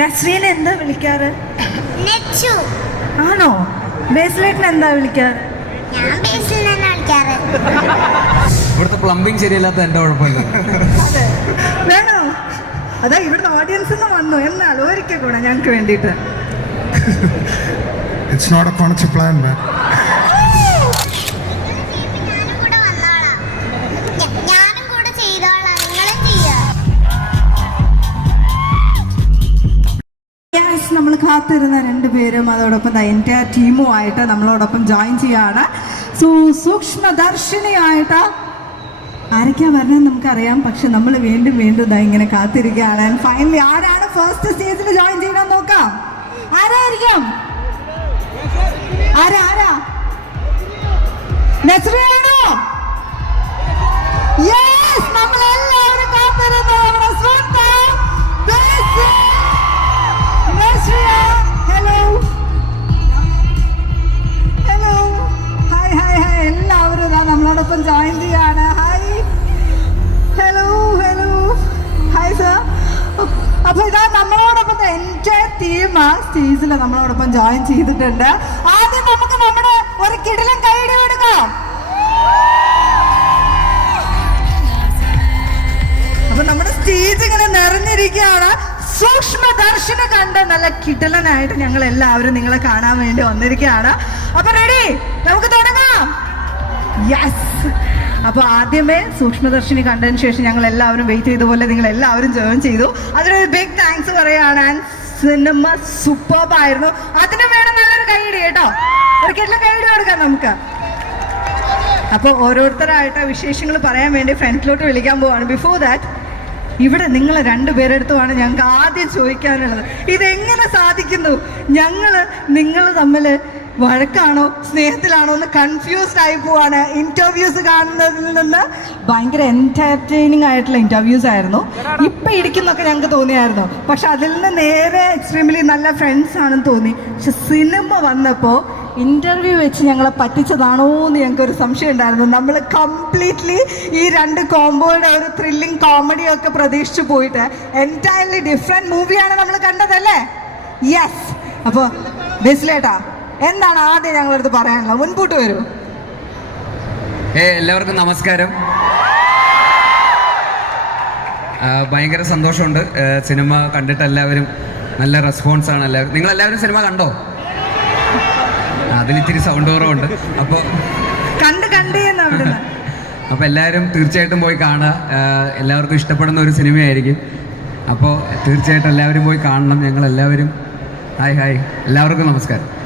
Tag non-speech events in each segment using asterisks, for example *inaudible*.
നസ്രീനെ എന്താ വിളിക്കാറ്? നെച്ചു. ആണോ? ബേസ്ലേറ്റിന് എന്താ വിളിക്കാറ്? ഇവിടുത്തെ പ്ലംബിംഗ് ശരിയല്ലാത്ത എന്റെ കുഴപ്പമില്ല. വേണോ? അതാ ഇവിടുത്തെ ഓഡിയൻസ് വന്നു. എന്നാൽ ഒരിക്കൽ കൂടെ ഞങ്ങൾക്ക് വേണ്ടിയിട്ട്. It's not a conscious plan man. കാത്തിരുന്ന രണ്ടുപേരും അതോടൊപ്പം എന്റെ ടീമുമായിട്ട് നമ്മളോടൊപ്പം ജോയിൻ ചെയ്യാണ്. സോ സൂക്ഷ്മദർശിനിയായിട്ട് ആരൊക്കെയാ പറഞ്ഞത് നമുക്കറിയാം പക്ഷെ നമ്മൾ വീണ്ടും വീണ്ടും ദാ ഇങ്ങനെ കാത്തിരിക്കുകയാണ്. ഫൈനലി ആരാണ് ഫസ്റ്റ് സ്റ്റേജിൽ ജോയിൻ ചെയ്യണം നോക്കാം. ആരായിരിക്കും? ആരാ ആരാ? ടീം സ്റ്റേജിൽ നമ്മളോടൊപ്പം ജോയിൻ ചെയ്തിട്ടുണ്ട്. ആദ്യം നമുക്ക് നമ്മുടെ ഒരു കിടിലം കൈയുടെ കൊടുക്കാം. അപ്പൊ നമ്മുടെ സ്റ്റേജ് ഇങ്ങനെ നിറഞ്ഞിരിക്കുകയാണ്. സൂക്ഷ്മ ദർശന കണ്ട് നല്ല കിടലനായിട്ട് ഞങ്ങൾ എല്ലാവരും നിങ്ങളെ കാണാൻ വേണ്ടി വന്നിരിക്കുകയാണ്. അപ്പൊ റെഡി നമുക്ക് തുടങ്ങാം. യെസ് അപ്പൊ ആദ്യമേ സൂക്ഷ്മദർശിനി കണ്ടതിന് ശേഷം ഞങ്ങൾ എല്ലാവരും വെയിറ്റ് ചെയ്ത പോലെ നിങ്ങൾ എല്ലാവരും ജോയിൻ ചെയ്തു. അതിനൊരു ബിഗ് താങ്ക്സ് പറയാണ് സിനിമ സൂപ്പർബ് ആയിരുന്നു. അതിന് വേണം നല്ലൊരു കൈയിടി കേട്ടോ. കൈയിടി കൈയടി കൊടുക്കാം നമുക്ക്. അപ്പോൾ ഓരോരുത്തരായിട്ട് വിശേഷങ്ങൾ പറയാൻ വേണ്ടി ഫ്രണ്ട്സിലോട്ട് വിളിക്കാൻ പോവാണ്. ബിഫോർ ദാറ്റ് ഇവിടെ നിങ്ങൾ രണ്ടുപേരെടുത്തുമാണ് ഞങ്ങൾക്ക് ആദ്യം ചോദിക്കാനുള്ളത്. ഇതെങ്ങനെ സാധിക്കുന്നു? ഞങ്ങൾ നിങ്ങൾ തമ്മിൽ വഴക്കാണോ സ്നേഹത്തിലാണോ എന്ന് കൺഫ്യൂസ്ഡ് ആയി പോവാണ്. ഇന്റർവ്യൂസ് കാണുന്നതിൽ നിന്ന് ഭയങ്കര എന്റർടൈനിങ് ആയിട്ടുള്ള ഇന്റർവ്യൂസ് ആയിരുന്നു. ഇപ്പൊ ഇടിക്കുന്നൊക്കെ ഞങ്ങൾക്ക് തോന്നിയായിരുന്നു. പക്ഷെ അതിൽ നിന്ന് നേരെ എക്സ്ട്രീംലി നല്ല ഫ്രണ്ട്സ് ആണെന്ന് തോന്നി. പക്ഷെ സിനിമ വന്നപ്പോൾ ഇന്റർവ്യൂ വെച്ച് ഞങ്ങളെ പറ്റിച്ചതാണോ എന്ന് ഞങ്ങൾക്ക് ഒരു സംശയം ഉണ്ടായിരുന്നു. നമ്മൾ കംപ്ലീറ്റ്ലി ഈ രണ്ട് കോമ്പോയുടെ ഒരു ത്രില്ലിംഗ് കോമഡി ഒക്കെ പ്രതീക്ഷിച്ചു പോയിട്ട് എന്റയർലി ഡിഫറെന്റ് മൂവിയാണ് നമ്മൾ കണ്ടതല്ലേ? യെസ് അപ്പോൾ ബെസ്ലേട്ടാ എന്താണ് ആദ്യം ഞങ്ങളടുത്ത് പറയാനുള്ളത്? മുൻപോട്ട് വരൂ. ഏ എല്ലാവർക്കും നമസ്കാരം. ഭയങ്കര സന്തോഷമുണ്ട്. സിനിമ കണ്ടിട്ട് എല്ലാവരും നല്ല റെസ്പോൺസ് ആണ് എല്ലാവരും. നിങ്ങൾ എല്ലാവരും സിനിമ കണ്ടോ? അതിലിത്തിരി സൗണ്ട് കുറവുണ്ട്. അപ്പോൾ കണ്ട് കണ്ടേ *laughs* അപ്പോൾ എല്ലാവരും തീർച്ചയായിട്ടും പോയി കാണുക. എല്ലാവർക്കും ഇഷ്ടപ്പെടുന്ന ഒരു സിനിമയായിരിക്കും. അപ്പോൾ തീർച്ചയായിട്ടും എല്ലാവരും പോയി കാണണം. ഞങ്ങൾ എല്ലാവരും ഹായ് ഹായ്. എല്ലാവർക്കും നമസ്കാരം.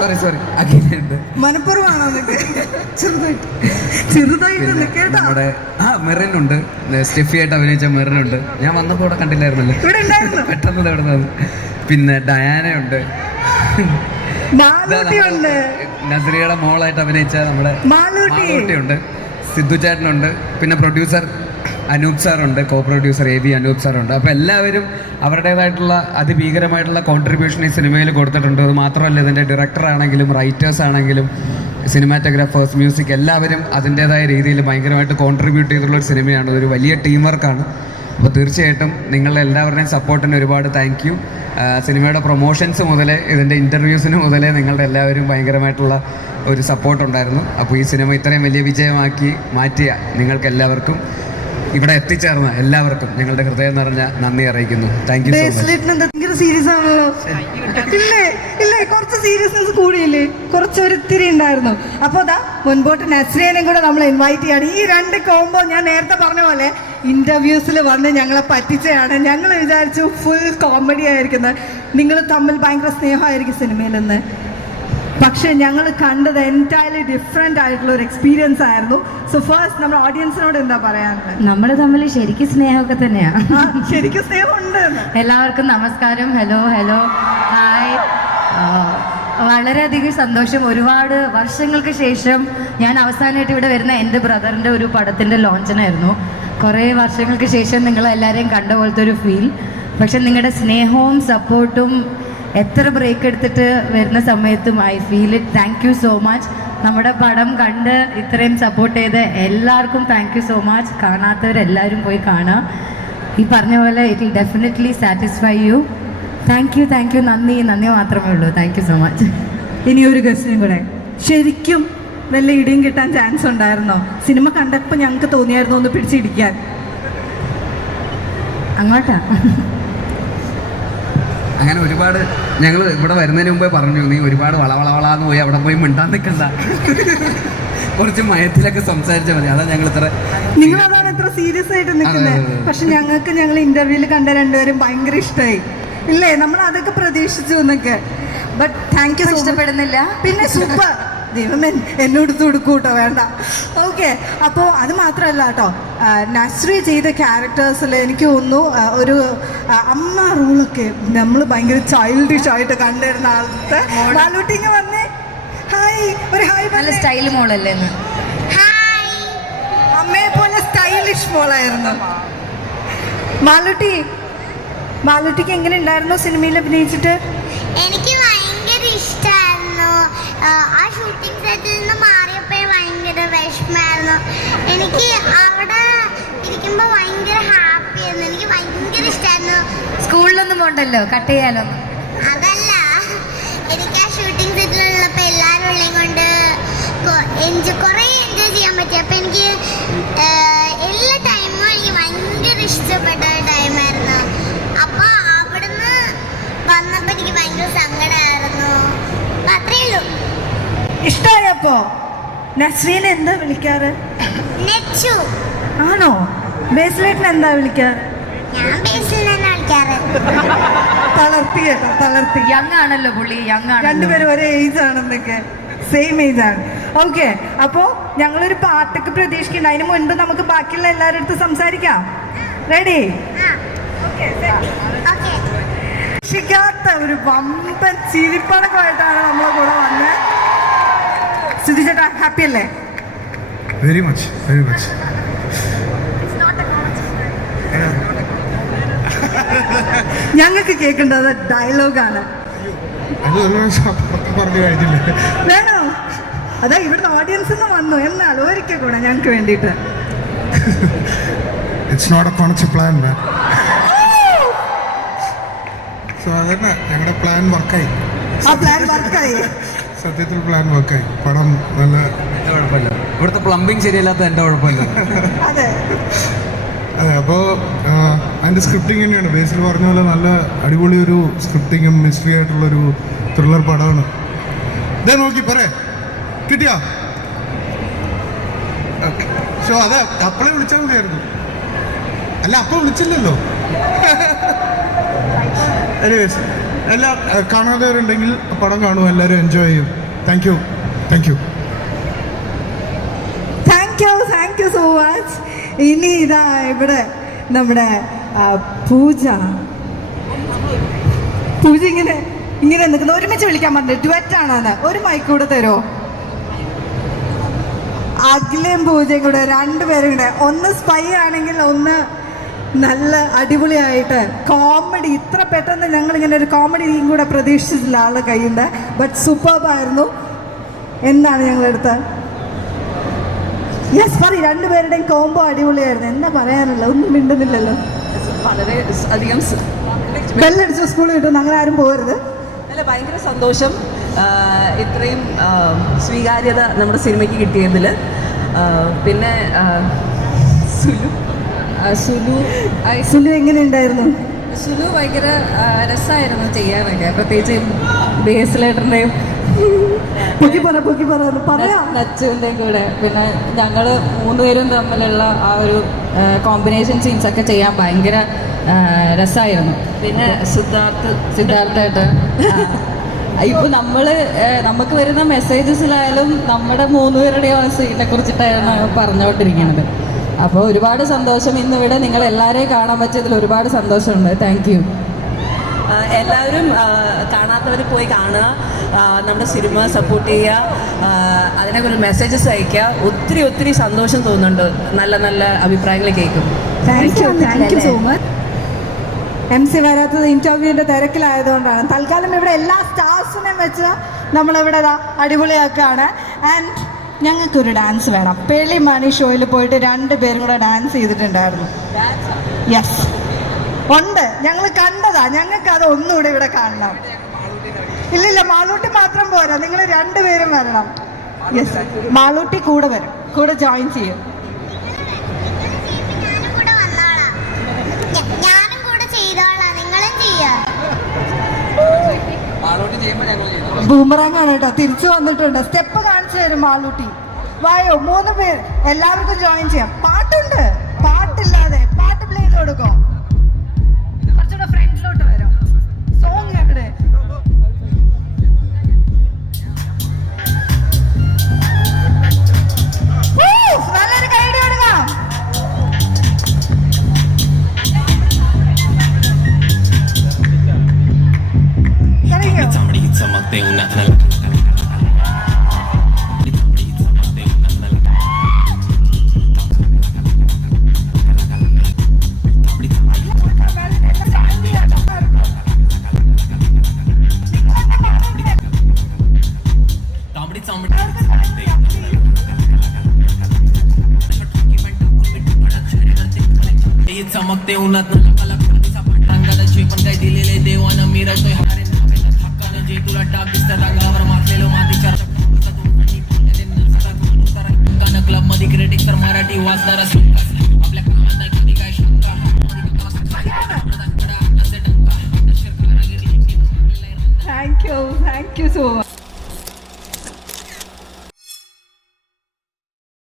സോറി സോറി അഖിലുണ്ട് മനപ്പുറമാണോ ചെറുതായിട്ട് നമ്മുടെ ആ മെറിനുണ്ട്. സ്റ്റെഫിയായിട്ട് അഭിനയിച്ച മെറിനുണ്ട്. ഞാൻ വന്നപ്പോൾ ഇവിടെ കണ്ടില്ലായിരുന്നല്ലോ. പെട്ടെന്ന് ഇവിടെ നിന്ന് പിന്നെ ഡയാനയുണ്ട്. നസറിയുടെ മോളായിട്ട് അഭിനയിച്ച നമ്മുടെ സിദ്ധു ചേട്ടനുണ്ട്. പിന്നെ producer Anoop സാറുണ്ട് co producer A V Anoop സാറുണ്ട്. അപ്പോൾ എല്ലാവരും അവരുടേതായിട്ടുള്ള അതിഭീകരമായിട്ടുള്ള കോൺട്രിബ്യൂഷൻ ഈ സിനിമയിൽ കൊടുത്തിട്ടുണ്ട്. അത് മാത്രമല്ല ഇതിന്റെ ഡയറക്ടർ ആണെങ്കിലും റൈറ്റേഴ്സ് ആണെങ്കിലും സിനിമാറ്റോഗ്രാഫേഴ്സ് മ്യൂസിക് എല്ലാവരും അതിന്റേതായ രീതിയിൽ ഭയങ്കരമായിട്ട് കോൺട്രിബ്യൂട്ട് ചെയ്തിട്ടുള്ള ഒരു സിനിമയാണ് ഒരു വലിയ ടീം വർക്കാണ് അപ്പോൾ തീർച്ചയായിട്ടും നിങ്ങളുടെ എല്ലാവരുടെയും സപ്പോർട്ടിന് ഒരുപാട് താങ്ക് യു സിനിമയുടെ പ്രൊമോഷൻസ് മുതലേ ഇതിന്റെ ഇന്റർവ്യൂസിന് മുതലേ നിങ്ങളുടെ എല്ലാവരും ഭയങ്കരമായിട്ടുള്ള ഒരു സപ്പോർട്ട് ഉണ്ടായിരുന്നു. അപ്പോൾ ഈ സിനിമ ഇത്രയും വലിയ വിജയമാക്കി മാറ്റിയ നിങ്ങൾക്ക് എല്ലാവർക്കും ഇവിടെ എത്തിച്ചേർന്ന എല്ലാവർക്കും ഞങ്ങളുടെ ഹൃദയം നിറഞ്ഞ നന്ദി അറിയിക്കുന്നു. താങ്ക് യു സീരിയസ് ആണല്ലോ. ഇല്ലേ ഇല്ലേ കുറച്ച് സീരിയസ്നെസ് കൂടിയില്ലേ? കുറച്ച് ഒരിത്തിരി ഉണ്ടായിരുന്നു. അപ്പോൾ അതാ മുൻപോട്ട് നസ്രിയനും കൂടെ നമ്മൾ ഇൻവൈറ്റ് ചെയ്യാണ്. ഈ രണ്ട് കോംബോ ഞാൻ നേരത്തെ പറഞ്ഞ പോലെ ഇന്റർവ്യൂസിൽ വന്ന് ഞങ്ങളെ പറ്റിച്ചയാണ് ഞങ്ങൾ വിചാരിച്ചു ഫുൾ കോമഡി ആയിരിക്കുന്നത്. നിങ്ങൾ തമ്മിൽ ഭയങ്കര സ്നേഹമായിരിക്കും സിനിമയിൽ നിന്ന് പക്ഷെ ഞങ്ങൾ കണ്ടത് എന്റയർലി ഡിഫറെന്റ് ആയിട്ടുള്ള ഒരു എക്സ്പീരിയൻസ് ആയിരുന്നു. സോ ഫസ്റ്റ് നമ്മുടെ ഓഡിയൻസിനോട് എന്താ പറയാനുള്ളത്? നമ്മൾ തമ്മിൽ ശരിക്കും സ്നേഹമൊക്കെ തന്നെയാണ് ശരിക്കും സ്നേഹമുണ്ട്. എല്ലാവർക്കും നമസ്കാരം. ഹലോ ഹലോ ഹായ് വളരെയധികം സന്തോഷം. ഒരുപാട് വർഷങ്ങൾക്ക് ശേഷം ഞാൻ അവസാനമായിട്ട് ഇവിടെ വരുന്ന എന്റെ ബ്രദറിന്റെ ഒരു പടത്തിന്റെ ലോഞ്ചനായിരുന്നു കുറേ വർഷങ്ങൾക്ക് ശേഷം നിങ്ങളെല്ലാവരെയും കണ്ട പോലത്തെ ഒരു ഫീൽ പക്ഷെ നിങ്ങളുടെ സ്നേഹവും സപ്പോർട്ടും എത്ര ബ്രേക്ക് എടുത്തിട്ട് വരുന്ന സമയത്തും I feel it thank you so much നമ്മുടെ പടം കണ്ട് ഇത്രയും സപ്പോർട്ട് ചെയ്ത് എല്ലാവർക്കും താങ്ക് യു സോ മച്ച് കാണാത്തവരെല്ലാവരും പോയി കാണാം ഈ പറഞ്ഞ പോലെ it will definitely satisfy you thank you thank you നന്ദി നന്ദി മാത്രമേ ഉള്ളൂ. താങ്ക് യു സോ മച്ച് ഇനി ഒരു ക്വസ്റ്റ്യൻ കൂടെ. ശരിക്കും നല്ല ഇടിയും കിട്ടാൻ ചാൻസ് ഉണ്ടായിരുന്നോ? സിനിമ കണ്ടപ്പോൾ ഞങ്ങൾക്ക് തോന്നിയായിരുന്നു ഒന്ന് പിടിച്ചിടിക്കാൻ അങ്ങോട്ടാ. അങ്ങനെ ഒരുപാട് ഞങ്ങൾ ഇവിടെ വരുന്നതിന് മുമ്പേ പറഞ്ഞു നീ ഒരുപാട് വളവളവളാന്ന് പോയി അവിടെ പോയി മിണ്ടാൻ നിൽക്കണ്ട. കുറച്ച് മയത്തിലൊക്കെ സംസാരിച്ചാൽ മതി. അതാ ഞങ്ങൾ ഇത്ര നിങ്ങൾ അതാണ് ഇത്ര സീരിയസ് ആയിട്ട് നിൽക്കുന്നത്. പക്ഷെ ഞങ്ങൾക്ക് ഞങ്ങൾ ഇന്റർവ്യൂൽ കണ്ട രണ്ടുപേരും ഭയങ്കര ഇഷ്ടമായി ഇല്ലേ? നമ്മൾ അതൊക്കെ പ്രതീക്ഷിച്ചു എന്നൊക്കെ. ബട്ട് താങ്ക് യു ഇഷ്ടപ്പെടുന്നില്ല. പിന്നെ സൂപ്പർ ദൈവമേ എന്നോട് കൊടുക്കൂട്ടോ വേണ്ട. ഓക്കെ അപ്പോൾ അത് മാത്രമല്ല കേട്ടോ നസ്രി ചെയ്ത ക്യാരക്ടേഴ്സിൽ എനിക്ക് തോന്നുന്നു ഒരു അമ്മ റോളൊക്കെ നമ്മൾ ഭയങ്കര ചൈൽഡിഷ് ആയിട്ട് കണ്ടിരുന്ന ആളത്തെ ബാലൂട്ടിങ് വന്നേ. ഹായ് ഒരു ഹായ് നല്ല സ്റ്റൈൽ മോളല്ലേ അമ്മയെ പോലെ സ്റ്റൈലിഷ് മോളായിരുന്നു. മാലുട്ടി മാലുട്ടിക്ക് എങ്ങനെ ഉണ്ടായിരുന്നു സിനിമയിൽ അഭിനയിച്ചിട്ട്? എനിക്ക് ആ ഷൂട്ടിംഗ് സെറ്റിൽ നിന്ന് മാറിയപ്പോൾ ഭയങ്കര വിഷമായിരുന്നു എനിക്ക് അവിടെ ഇരിക്കുമ്പോൾ ഭയങ്കര ഹാപ്പി ആയിരുന്നു. എനിക്ക് ഭയങ്കര ഇഷ്ടമായിരുന്നു സ്കൂളിലൊന്നും പോണ്ടല്ലോ? കട്ട് ചെയ്യാലോ അതല്ല. എനിക്ക് ആ ഷൂട്ടിംഗ് സെറ്റിലുള്ളപ്പോൾ ഇഷ്ടമായപ്പോ നസ്രീനെ എന്താ വിളിക്കാറ്? നെച്ചു. ആണോ? ബേസിലേട്ടിന് എന്താ വിളിക്കാറ്? തളർത്തി കേട്ടോ തളർത്തി. യങ് ആണല്ലോ പുള്ളി യങ് ആണ് രണ്ടുപേരും ഒരേ ഏജ് ആണെന്നൊക്കെ. സെയിം ഏജ് ആണ്. ഓക്കെ അപ്പോൾ ഞങ്ങളൊരു പാട്ടൊക്കെ പ്രതീക്ഷിക്കുന്നുണ്ട്. അതിന് മുൻപ് നമുക്ക് ബാക്കിയുള്ള എല്ലാവരുടെ അടുത്ത് സംസാരിക്കാം. റെഡി ആ ഓക്കെ രക്ഷിക്കാത്ത ഒരു വമ്പൻ ചിരിപ്പടക്കമായിട്ടാണ് നമ്മളെ കൂടെ വന്നത് സുധി ചേട്ടാ ഹാപ്പി അല്ലേ വെരി മച്ച് വെരി മച്ച് ഞങ്ങൾക്ക് കേൾക്കേണ്ടത് ഡയലോഗാണ് വേണോ? അതാ ഇവിടുത്തെ ഓഡിയൻസ് വന്നു എന്നാൽ ഒരിക്കൽ കൂടെ ഞങ്ങൾക്ക് വേണ്ടിട്ട് it's not a concept plan man so അതന്നെ ഞങ്ങളുടെ പ്ലാൻ വർക്കായി ആ പ്ലാൻ വർക്കായി സത്യത്തിൽ പ്ലാൻ വർക്കായി പടം നല്ല കുഴപ്പമില്ല. ഇവിടുത്തെ പ്ലംബിംഗ് ശരിയല്ലാത്ത എന്റെ കുഴപ്പമില്ല. അതെ. അപ്പോ അപ്പോൾ അതിന്റെ സ്ക്രിപ്റ്റിംഗ് തന്നെയാണ്. ബേസിൽ പറഞ്ഞ പോലെ നല്ല അടിപൊളി ഒരു സ്ക്രിപ്റ്റിംഗും മിസ്റ്ററി ആയിട്ടുള്ള ഒരു ത്രില്ലർ പടമാണ്. ഇതേ നോക്കി പറ കിട്ടിയോ? ഓക്കെ ഷോ അതെ അപ്പളെ വിളിച്ചാൽ മതിയായിരുന്നു. അല്ല അപ്പം വിളിച്ചില്ലല്ലോ. *laughs* എനിവേസ് എല്ലാ കാണാത്തവരുണ്ടെങ്കിൽ പടം കാണും എല്ലാവരും എൻജോയ് ചെയ്യും. Thank you thank you thank you thank you so much ഇനി ഇതാ ഇവിടെ നമ്മുടെ പൂജ. പൂജ ഇങ്ങനെ ഇങ്ങനെ നിൽക്കുന്നത് ഒരുമിച്ച് വിളിക്കാൻ പറഞ്ഞു ഡുവറ്റ് ആണെന്ന്. ഒരു മൈക്ക് കൂടെ തരുമോ? അഖിലയും പൂജയും കൂടെ രണ്ടുപേരും കൂടെ. ഒന്ന് സ്പൈ ആണെങ്കിൽ ഒന്ന് നല്ല അടിപൊളിയായിട്ട് കോമഡി ഇത്ര പെട്ടെന്ന് ഞങ്ങൾ ഇങ്ങനെ ഒരു കോമഡിയും കൂടെ പ്രതീക്ഷിച്ചിട്ടില്ല ആളുടെ കയ്യിൽ നിന്ന് ബട്ട് സൂപ്പർബായിരുന്നു എന്താണ് ഞങ്ങളെടുത്ത്? യെസ് പറ രണ്ടുപേരുടെയും കോംബോ അടിപൊളിയായിരുന്നു. എന്താ പറയാനുള്ളത്? ഒന്നും മിണ്ടുന്നില്ലല്ലോ. വളരെ അധികം ബെല്ലടിച്ചു സ്കൂളിൽ കിട്ടും അങ്ങനെ ആരും പോകരുത് അല്ല ഭയങ്കര സന്തോഷം. ഇത്രയും സ്വീകാര്യത നമ്മുടെ സിനിമയ്ക്ക് കിട്ടിയതിൽ പിന്നെ സുലു. സുലു സുലു എങ്ങനെ ഉണ്ടായിരുന്നു സുലു ഭയങ്കര രസമായിരുന്നു ചെയ്യാനൊക്കെ. പ്രത്യേകിച്ച് ബേസിലേട്ടന്റെയും പൊക്കി പറ പൊക്കി പറ ഒന്ന് പറയാം. നച്ചുവിന്റെയും കൂടെ. പിന്നെ ഞങ്ങൾ മൂന്നുപേരും തമ്മിലുള്ള ആ ഒരു കോമ്പിനേഷൻ സീൻസ് ഒക്കെ ചെയ്യാൻ ഭയങ്കര രസമായിരുന്നു പിന്നെ സിദ്ധാർത്ഥ്. സിദ്ധാർത്ഥായിട്ട് ഇപ്പൊ നമ്മൾ നമുക്ക് വരുന്ന മെസ്സേജസിലായാലും നമ്മുടെ മൂന്നുപേരുടെയും ആ സീനെ കുറിച്ചിട്ടായിരുന്നു പറഞ്ഞുകൊണ്ടിരിക്കുന്നത് അപ്പോൾ ഒരുപാട് സന്തോഷം. ഇന്നിവിടെ നിങ്ങൾ എല്ലാവരെയും കാണാൻ പറ്റിയതിൽ ഒരുപാട് സന്തോഷമുണ്ട്. താങ്ക് യു എല്ലാവരും കാണാത്തവർ പോയി കാണുക. നമ്മുടെ സിനിമ സപ്പോർട്ട് ചെയ്യുക. അതിനെക്കുറിച്ച് മെസ്സേജസ് അയക്കുക ഒത്തിരി ഒത്തിരി സന്തോഷം തോന്നുന്നുണ്ട്. നല്ല നല്ല അഭിപ്രായങ്ങൾ കേൾക്കും. Thank you thank you so much M C വരാത്തത് ഇന്റർവ്യൂവിന്റെ തിരക്കിലായതുകൊണ്ടാണ്. തൽക്കാലം ഇവിടെ എല്ലാ സ്റ്റാഫ്സിനെയും വെച്ച് നമ്മളിവിടെ അടിപൊളിയാക്കുകയാണ്. ആൻഡ് ഞങ്ങൾക്കൊരു ഡാൻസ് വേണം. പേളി മണി ഷോയിൽ പോയിട്ട് രണ്ട് പേരും കൂടെ ഡാൻസ് ചെയ്തിട്ടുണ്ടായിരുന്നു. യെസ് ഉണ്ട്. ഞങ്ങൾ കണ്ടതാ. ഞങ്ങൾക്ക് അത് ഒന്നുകൂടെ ഇവിടെ കാണണം. ഇല്ലില്ല മാളൂട്ടി മാത്രം പോരാ. നിങ്ങൾ രണ്ടുപേരും വരണം. യെസ് മാളൂട്ടി കൂടെ വരും. കൂടെ ജോയിൻ ചെയ്യും. ബൂമറാങ് ആണ് കേട്ടോ. തിരിച്ചു വന്നിട്ടുണ്ട്. സ്റ്റെപ്പ് കാണിച്ചു തരും മാളൂട്ടി. വായോ മൂന്ന് പേർ. എല്ലാവർക്കും ജോയിൻ ചെയ്യാം.